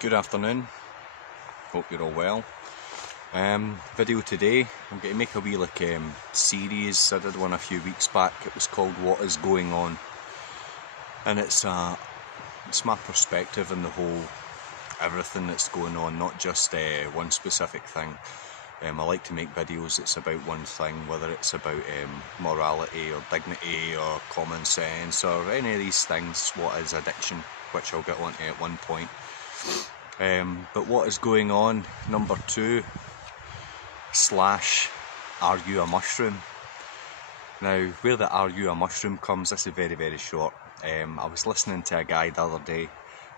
Good afternoon, hope you're all well. Video today, I'm going to make a wee series. I did one a few weeks back. It was called What Is Going On, and it's my perspective on the whole everything that's going on, not just one specific thing. I like to make videos that's about one thing, whether it's about morality or dignity or common sense or any of these things. What is addiction, which I'll get onto at one point. But what is going on, number 2, / are you a mushroom? Now, where the are you a mushroom comes, this is very, very short. I was listening to a guy the other day,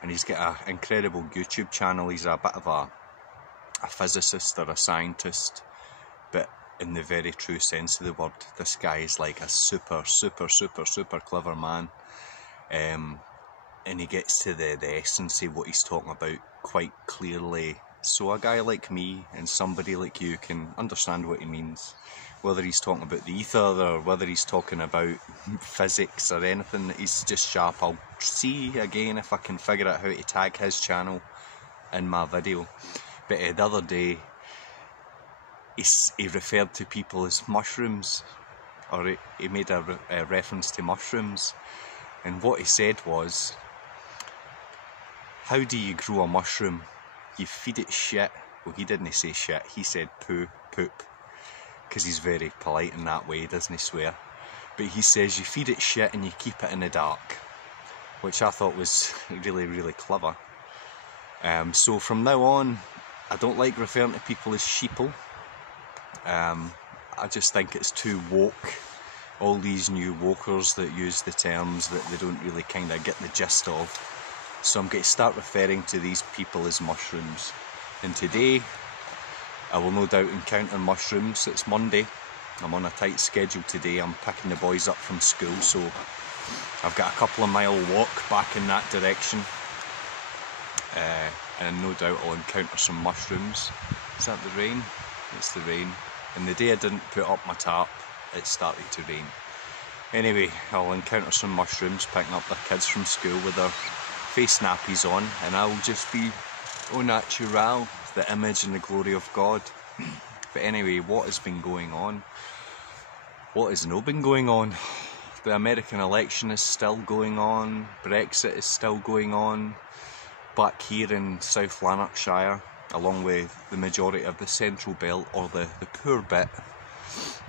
and he's got an incredible YouTube channel. He's a bit of a physicist or a scientist, but in the very true sense of the word. This guy is like a super clever man. And he gets to the essence of what he's talking about quite clearly, so a guy like me and somebody like you can understand what he means, whether he's talking about the ether or whether he's talking about physics or anything. He's just sharp. I'll see again if I can figure out how to tag his channel in my video. But the other day he referred to people as mushrooms, or he made a reference to mushrooms, and what he said was, how do you grow a mushroom? You feed it shit. Well, he didn't say shit, he said poop, because he's very polite in that way, doesn't he swear? But he says you feed it shit and you keep it in the dark, which I thought was really clever. So from now on, I don't like referring to people as sheeple. I just think it's too woke. All these new wokers that use the terms that they don't really kind of get the gist of. So I'm going to start referring to these people as mushrooms. And today, I will no doubt encounter mushrooms. It's Monday. I'm on a tight schedule today. I'm picking the boys up from school, so I've got a couple of mile walk back in that direction. And no doubt I'll encounter some mushrooms. Is that the rain? It's the rain. And the day I didn't put up my tarp, it started to rain. Anyway, I'll encounter some mushrooms picking up their kids from school with their face nappies on, and I'll just be au naturel, the image and the glory of God. But anyway, what has been going on? What has not been going on? The American election is still going on, Brexit is still going on. Back here in South Lanarkshire, along with the majority of the Central Belt, or the poor bit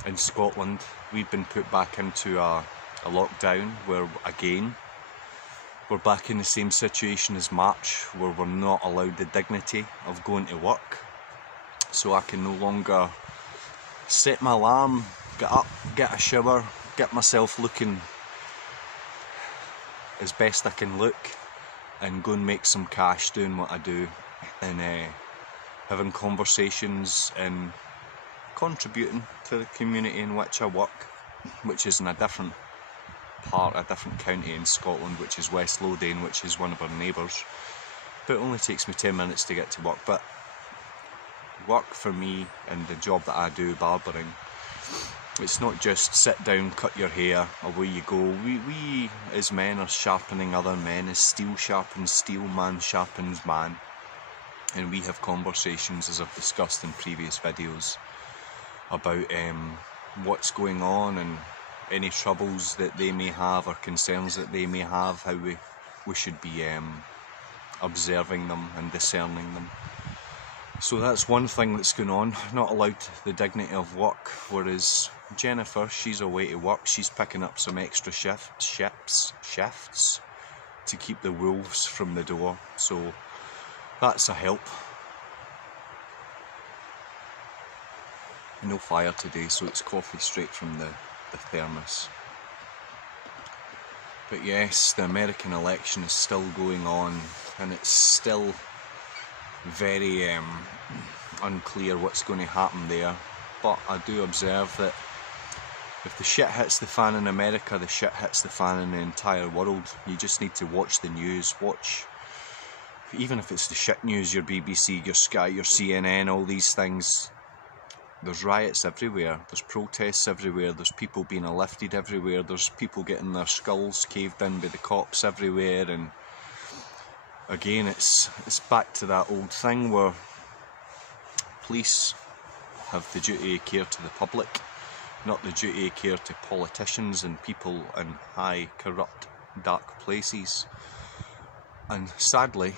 in Scotland, we've been put back into a lockdown where, again, we're back in the same situation as March, where we're not allowed the dignity of going to work. So I can no longer set my alarm, get up, get a shower, get myself looking as best I can look, and go and make some cash doing what I do, and having conversations and contributing to the community in which I work, which is in a different county in Scotland, which is West Lothian, which is one of our neighbours. But it only takes me 10 minutes to get to work. But work for me, and the job that I do, barbering, it's not just sit down, cut your hair, away you go. We as men are sharpening other men, as steel sharpens steel, man sharpens man. And we have conversations, as I've discussed in previous videos, about what's going on and any troubles that they may have or concerns that they may have, how we should be observing them and discerning them. So that's one thing that's going on. Not allowed the dignity of work, whereas Jennifer, she's away to work. She's picking up some extra shifts to keep the wolves from the door. So that's a help. No fire today, so it's coffee straight from the thermos. But yes, the American election is still going on, and it's still very unclear what's going to happen there. But I do observe that if the shit hits the fan in America, the shit hits the fan in the entire world. You just need to watch the news. Watch, even if it's the shit news, your BBC, your Sky, your CNN, all these things. There's riots everywhere, there's protests everywhere, there's people being lifted everywhere, there's people getting their skulls caved in by the cops everywhere, and again, it's back to that old thing where police have the duty of care to the public, not the duty of care to politicians and people in high, corrupt, dark places. And sadly,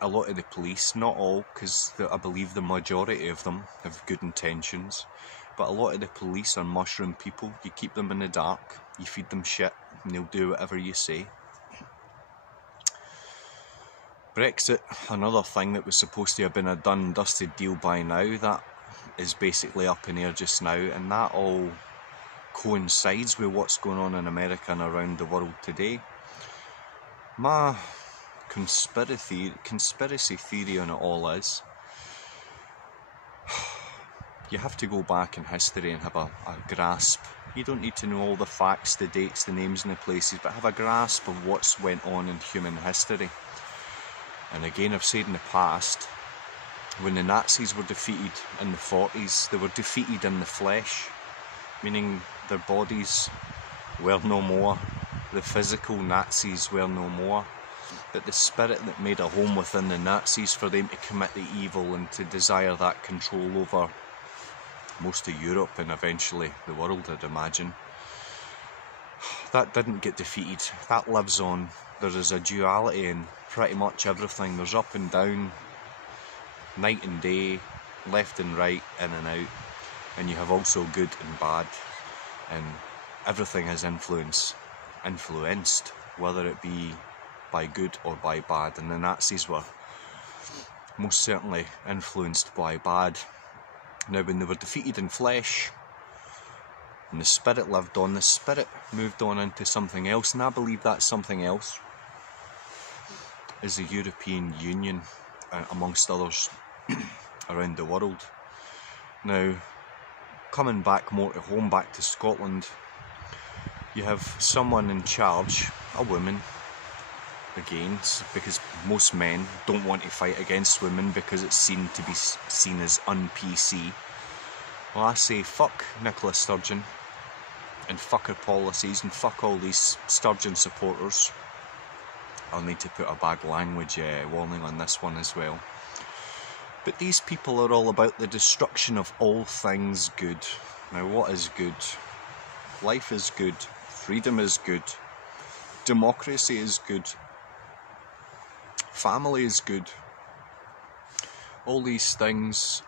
a lot of the police, not all, because I believe the majority of them have good intentions, but a lot of the police are mushroom people. You keep them in the dark, you feed them shit, and they'll do whatever you say. Brexit, another thing that was supposed to have been a done and dusted deal by now, that is basically up in air just now, and that all coincides with what's going on in America and around the world today. My conspiracy theory on it all is, you have to go back in history and have a grasp. You don't need to know all the facts, the dates, the names and the places, but have a grasp of what's went on in human history. And again, I've said in the past, when the Nazis were defeated in the 40s, they were defeated in the flesh, meaning their bodies were no more, the physical Nazis were no more, but the spirit that made a home within the Nazis for them to commit the evil and to desire that control over most of Europe and eventually the world, I'd imagine, that didn't get defeated. That lives on. There is a duality in pretty much everything. There's up and down, night and day, left and right, in and out, and you have also good and bad, and everything is influenced, whether it be by good or by bad, and the Nazis were most certainly influenced by bad. Now, when they were defeated in flesh and the spirit lived on, the spirit moved on into something else, and I believe that something else is the European Union, amongst others, around the world. Now, coming back more to home, back to Scotland, you have someone in charge, a woman, again, because most men don't want to fight against women because it's seen to be seen as un-PC. Well, I say fuck Nicola Sturgeon and fuck her policies and fuck all these Sturgeon supporters. I'll need to put a bad language warning on this one as well. But these people are all about the destruction of all things good. Now, what is good? Life is good. Freedom is good. Democracy is good. Family is good. All these things,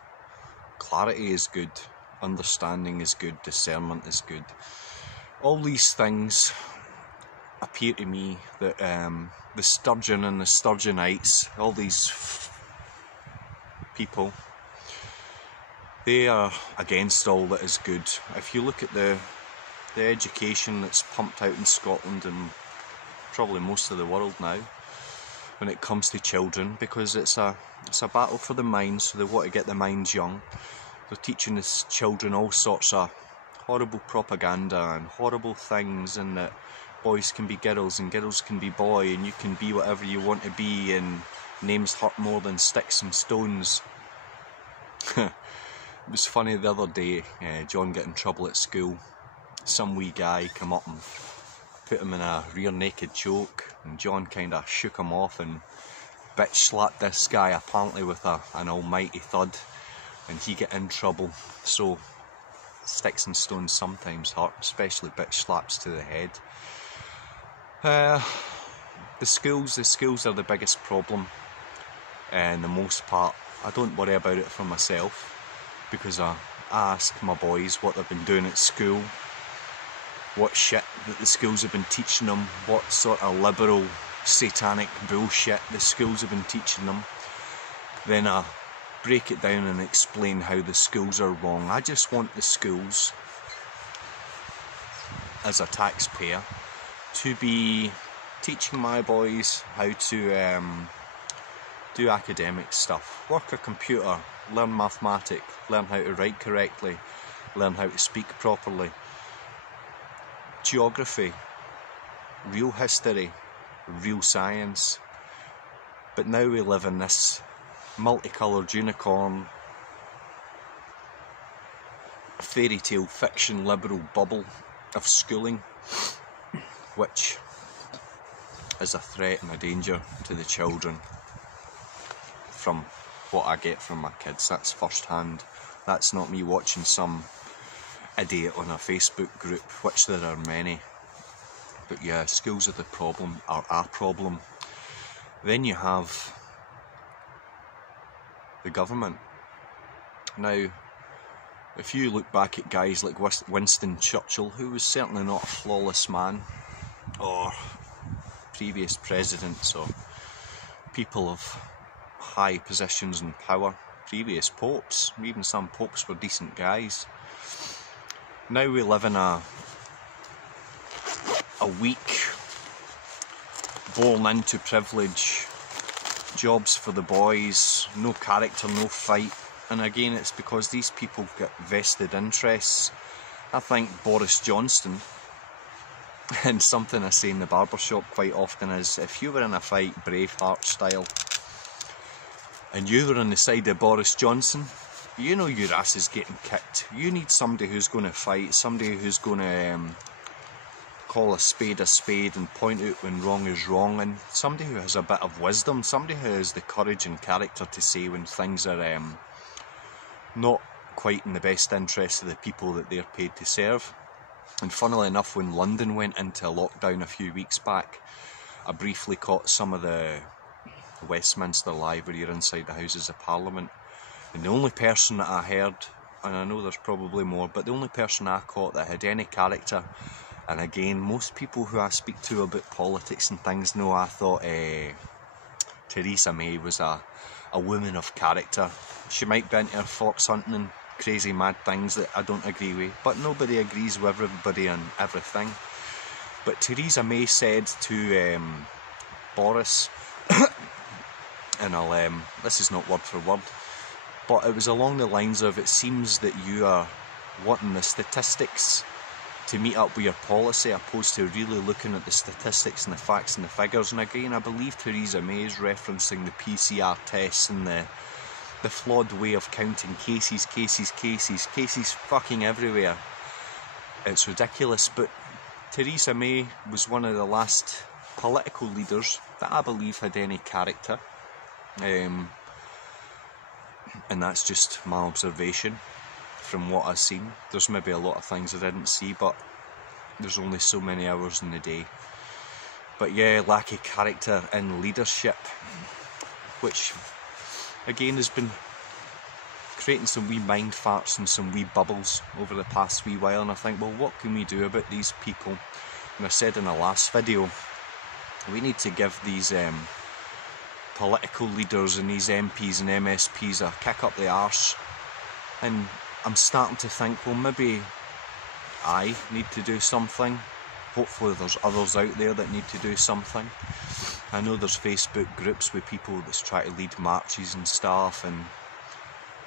clarity is good. Understanding is good. Discernment is good. All these things appear to me that the Sturgeon and the Sturgeonites, all these people, they are against all that is good. If you look at the education that's pumped out in Scotland and probably most of the world now, when it comes to children, because it's a battle for the minds, so they want to get the minds young. They're teaching the children all sorts of horrible propaganda and horrible things, and that boys can be girls and girls can be boy, and you can be whatever you want to be, and names hurt more than sticks and stones. It was funny the other day, John got in trouble at school. Some wee guy come up and put him in a rear naked choke, and John kind of shook him off and bitch slapped this guy apparently with an almighty thud, and he got in trouble. So sticks and stones sometimes hurt, especially bitch slaps to the head. The schools are the biggest problem, and the most part I don't worry about it for myself, because I ask my boys what they've been doing at school, what shit that the schools have been teaching them, what sort of liberal satanic bullshit the schools have been teaching them. Then I break it down and explain how the schools are wrong. I just want the schools, as a taxpayer, to be teaching my boys how to do academic stuff, work a computer, learn mathematics, learn how to write correctly, learn how to speak properly, geography, real history, real science. But now we live in this multicoloured unicorn fairy tale fiction liberal bubble of schooling, which is a threat and a danger to the children from what I get from my kids. That's first hand. That's not me watching some idiot on a Facebook group, which there are many. But yeah, schools are the problem, are our problem. Then you have the government. Now, if you look back at guys like Winston Churchill, who was certainly not a flawless man, or previous presidents, or people of high positions and power, previous popes, even some popes were decent guys. Now we live in a weak, born into privilege, jobs for the boys, no character, no fight. And again, it's because these people get vested interests. I think Boris Johnson, and something I say in the barbershop quite often is, if you were in a fight Braveheart style and you were on the side of Boris Johnson, you know your ass is getting kicked. You need somebody who's going to fight, somebody who's going to call a spade and point out when wrong is wrong, and somebody who has a bit of wisdom, somebody who has the courage and character to say when things are not quite in the best interest of the people that they're paid to serve. And funnily enough, when London went into lockdown a few weeks back, I briefly caught some of the Westminster Library inside the Houses of Parliament, and the only person that I heard, and I know there's probably more, but the only person I caught that had any character, and again, most people who I speak to about politics and things know I thought Theresa May was a woman of character. She might be into her fox hunting and crazy mad things that I don't agree with, but nobody agrees with everybody on everything. But Theresa May said to Boris, and this is not word for word, but it was along the lines of, it seems that you are wanting the statistics to meet up with your policy, opposed to really looking at the statistics and the facts and the figures. And again, I believe Theresa May is referencing the PCR tests and the flawed way of counting cases fucking everywhere. It's ridiculous. But Theresa May was one of the last political leaders that I believe had any character, and that's just my observation from what I've seen. There's maybe a lot of things I didn't see, but there's only so many hours in the day. But yeah, lack of character and leadership, which again has been creating some wee mind farts and some wee bubbles over the past wee while. And I think, well, what can we do about these people? And I said in the last video, we need to give these political leaders and these MPs and MSPs a kick up the arse. And I'm starting to think, well, maybe I need to do something. Hopefully there's others out there that need to do something. I know there's Facebook groups with people that try to lead marches and stuff and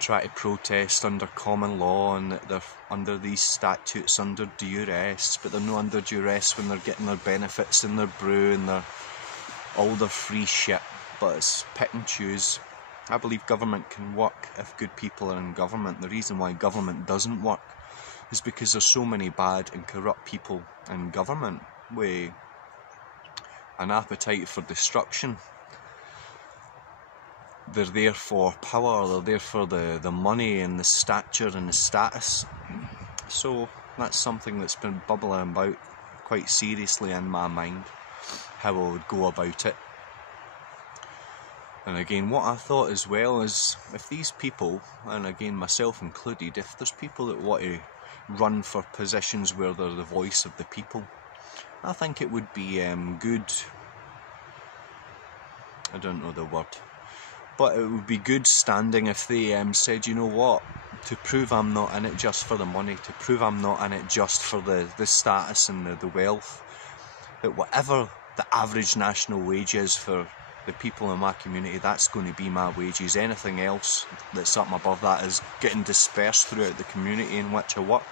try to protest under common law, and that they're under these statutes under duress, but they're not under duress when they're getting their benefits and their brew and all their free shit. But it's pick and choose. I believe government can work if good people are in government. The reason why government doesn't work is because there's so many bad and corrupt people in government with an appetite for destruction. They're there for power, they're there for the money and the stature and the status. So that's something that's been bubbling about quite seriously in my mind, how I would go about it. And again, what I thought as well is, if these people, and again myself included, if there's people that want to run for positions where they're the voice of the people, I think it would be good, I don't know the word, but it would be good standing if they said, you know what, to prove I'm not in it just for the money, to prove I'm not in it just for the status and the wealth, that whatever the average national wage is for the people in my community, that's going to be my wages. Anything else that's up above that is getting dispersed throughout the community in which I work,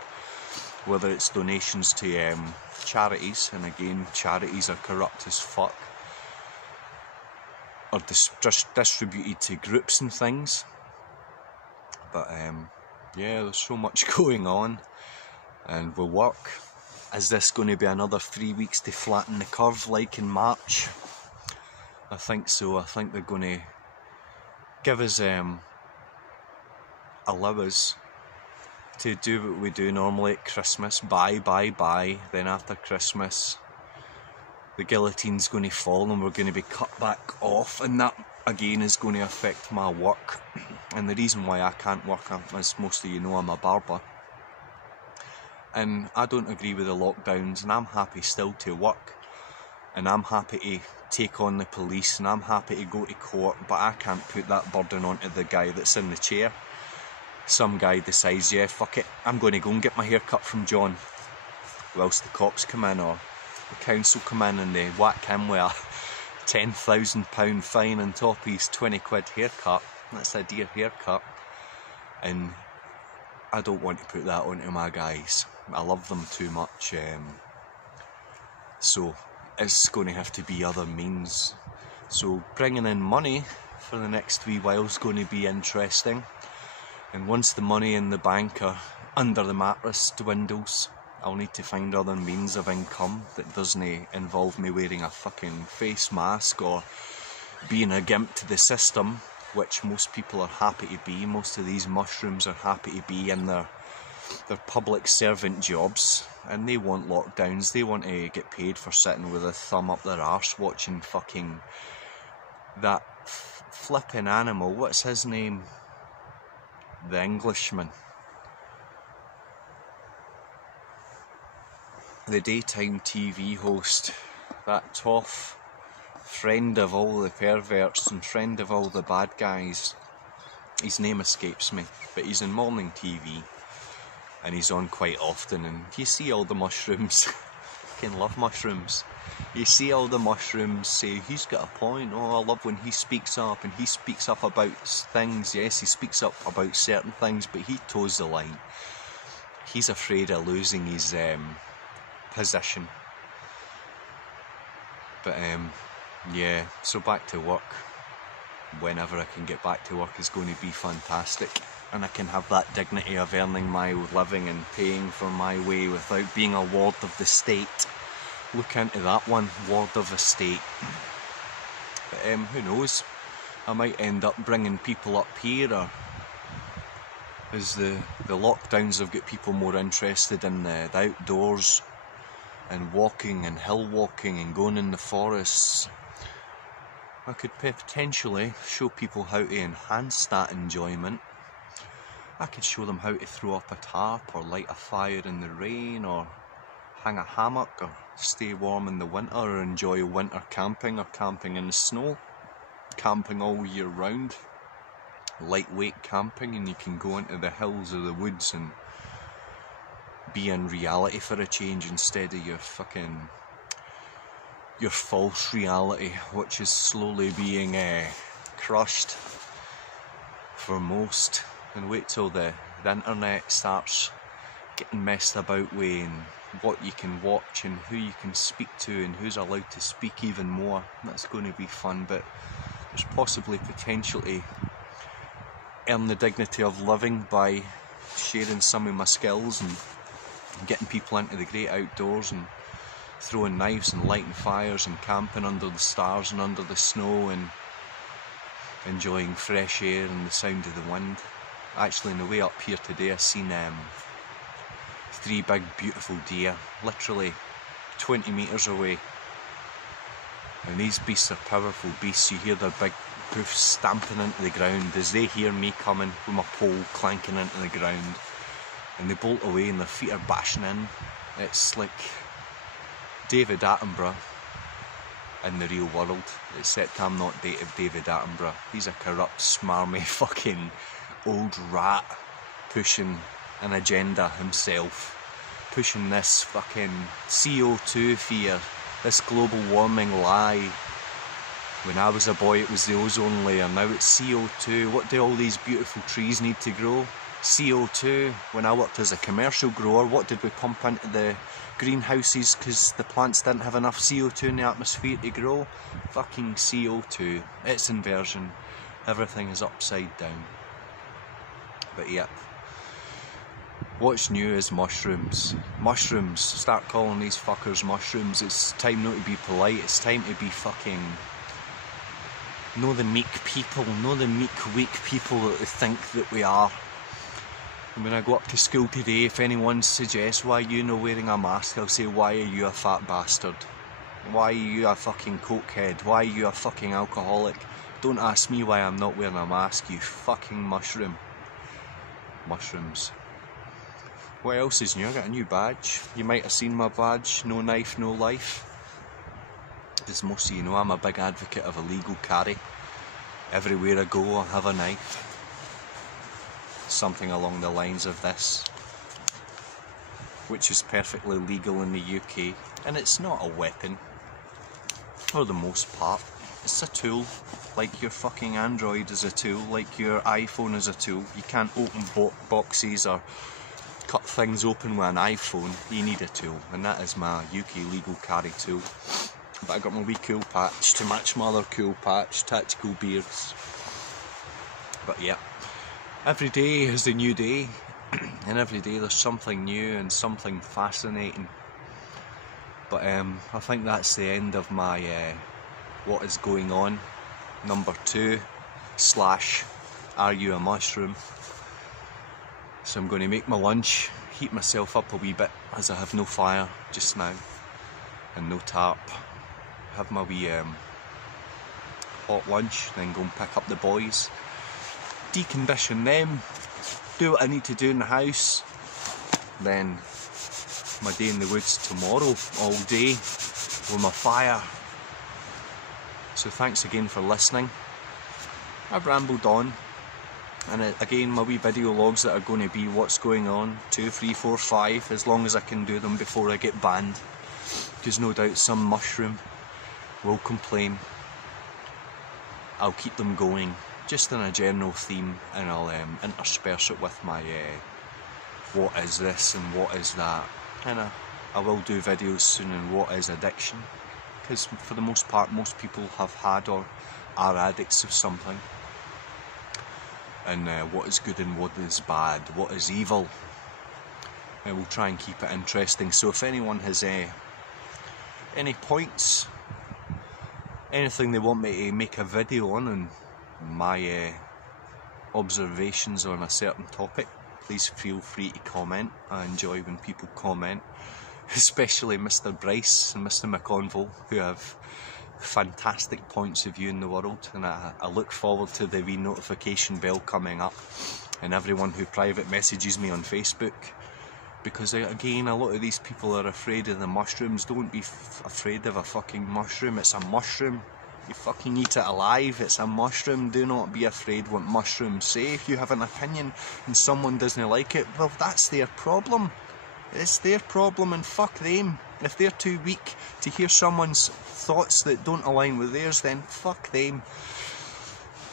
whether it's donations to charities, and again, charities are corrupt as fuck, or distributed to groups and things. But yeah, there's so much going on, and we'll work. Is this going to be another 3 weeks to flatten the curve like in March? I think so. I think they're going to give us, allow us to do what we do normally at Christmas. Buy. Then after Christmas, the guillotine's going to fall and we're going to be cut back off, and that again is going to affect my work. And the reason why I can't work, as most of you know, I'm a barber, and I don't agree with the lockdowns, and I'm happy still to work, and I'm happy to take on the police, and I'm happy to go to court, but I can't put that burden onto the guy that's in the chair. Some guy decides, yeah, fuck it, I'm going to go and get my hair cut from John, whilst the cops come in or the council come in and they whack him with a £10,000 fine on top of his 20 quid haircut. That's a dear haircut, and I don't want to put that onto my guys. I love them too much, so it's going to have to be other means. So bringing in money for the next wee while is going to be interesting, and once the money in the bank or under the mattress dwindles, I'll need to find other means of income that doesn't involve me wearing a fucking face mask or being a gimp to the system, which most people are happy to be. Most of these mushrooms are happy to be in their public servant jobs, and they want lockdowns. They want to get paid for sitting with a thumb up their arse watching fucking that flipping animal. What's his name? The Englishman. The daytime TV host, that toff, friend of all the perverts and friend of all the bad guys. His name escapes me, but he's in morning TV and he's on quite often, and you see all the mushrooms. I fucking love mushrooms. You see all the mushrooms say, he's got a point. Oh, I love when he speaks up, and he speaks up about things. Yes, he speaks up about certain things, but he toes the line. He's afraid of losing his position. But yeah, so back to work. Whenever I can get back to work is going to be fantastic, and I can have that dignity of earning my living and paying for my way without being a ward of the state. Look into that one, ward of a state. But who knows, I might end up bringing people up here, or as the lockdowns have got people more interested in the outdoors and walking and hill walking and going in the forests. I could potentially show people how to enhance that enjoyment. I could show them how to throw up a tarp or light a fire in the rain, or hang a hammock, or stay warm in the winter, or enjoy winter camping or camping in the snow. Camping all year round. Lightweight camping, and you can go into the hills or the woods and be in reality for a change instead of your false reality, which is slowly being crushed for most. And wait till the internet starts getting messed about with, and what you can watch and who you can speak to and who's allowed to speak even more. That's going to be fun, but there's possibly potential to earn the dignity of living by sharing some of my skills and getting people into the great outdoors and throwing knives and lighting fires and camping under the stars and under the snow and enjoying fresh air and the sound of the wind. Actually, on the way up here today, I seen 3 big beautiful deer, literally 20 metres away. And these beasts are powerful beasts. You hear their big hoofs stamping into the ground as they hear me coming with my pole clanking into the ground, and they bolt away and their feet are bashing in. It's like David Attenborough in the real world, except I'm not David Attenborough. He's a corrupt, smarmy fucking old rat pushing an agenda himself, pushing this fucking CO2 fear, this global warming lie. When I was a boy it was the ozone layer, now it's CO2. What do all these beautiful trees need to grow? CO2. When I worked as a commercial grower, what did we pump into the greenhouses because the plants didn't have enough CO2 in the atmosphere to grow? Fucking CO2. It's inversion. Everything is upside down. But yep. What's new is mushrooms. Mushrooms. Start calling these fuckers mushrooms. It's time not to be polite. It's time to be fucking No the meek people, no the meek, weak people that they think that we are. And when I go up to school today, if anyone suggests why you not wearing a mask, I'll say, why are you a fat bastard? Why are you a fucking cokehead? Why are you a fucking alcoholic? Don't ask me why I'm not wearing a mask, you fucking mushroom. Mushrooms. What else is new? I got a new badge. You might have seen my badge, no knife, no life. As most of you know, I'm a big advocate of illegal carry. Everywhere I go, I have a knife. Something along the lines of this, which is perfectly legal in the UK, and it's not a weapon for the most part. It's a tool, like your fucking Android is a tool, like your iPhone is a tool. You can't open boxes or cut things open with an iPhone. You need a tool, and that is my UK legal carry tool. But I got my wee cool patch to match my other cool patch, tactical beards. But yeah, every day is a new day, and every day there's something new and something fascinating. But I think that's the end of my what is going on number 2 / are you a mushroom? So I'm going to make my lunch, heat myself up a wee bit, as I have no fire just now and no tarp. Have my wee hot lunch, then go and pick up the boys, decondition them, do what I need to do in the house. Then my day in the woods tomorrow, all day with my fire. So thanks again for listening. I've rambled on, and again my wee video logs that are going to be what's going on, 2, 3, 4, 5, as long as I can do them before I get banned, because no doubt some mushroom will complain. I'll keep them going, just in a general theme, and I'll intersperse it with my what is this and what is that. And I will do videos soon on what is addiction, because for the most part most people have had or are addicts of something. And what is good and what is bad, what is evil. And we'll try and keep it interesting. So if anyone has any points, anything they want me to make a video on, and my observations on a certain topic, please feel free to comment. I enjoy when people comment, especially Mr. Bryce and Mr. McConville, who have fantastic points of view in the world, and I look forward to the wee notification bell coming up, and everyone who private messages me on Facebook, because again, a lot of these people are afraid of the mushrooms. Don't be afraid of a fucking mushroom. It's a mushroom. You fucking eat it alive. It's a mushroom. Do not be afraid what mushrooms say. If you have an opinion and someone doesn't like it, well, that's their problem. It's their problem, and fuck them. If they're too weak to hear someone's thoughts that don't align with theirs, then fuck them.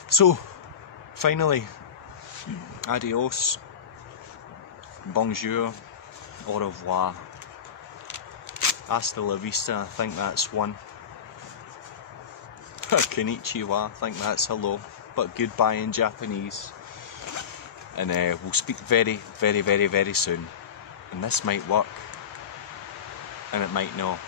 So, finally, adios, bonjour, au revoir, hasta la vista, I think that's one. Konnichiwa, I think that's hello, but goodbye in Japanese. And we'll speak very, very, very, very soon. And this might work, and it might not.